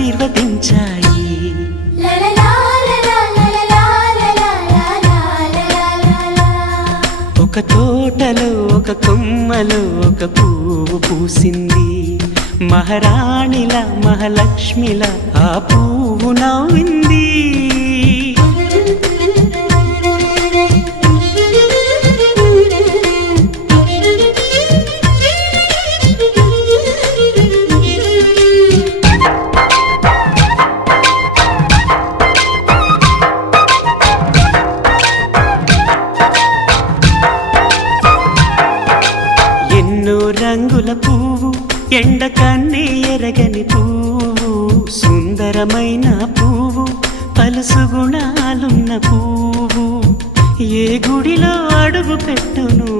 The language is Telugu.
ఆశీర్వదించాయి. ఒక తోటలో ఒక కొమ్మలో ఒక పువ్వు పూసింది. మహారాణిలా మహాలక్ష్మిలా ఆ పువ్వు నవ్వింది. రంగుల పువ్వు ఎండ కన్నే ఎరగని పువ్వు, సుందరమైన పువ్వు, పలుసు గుణాలున్న పువ్వు. ఏ గుడిలో అడుగు పెట్టును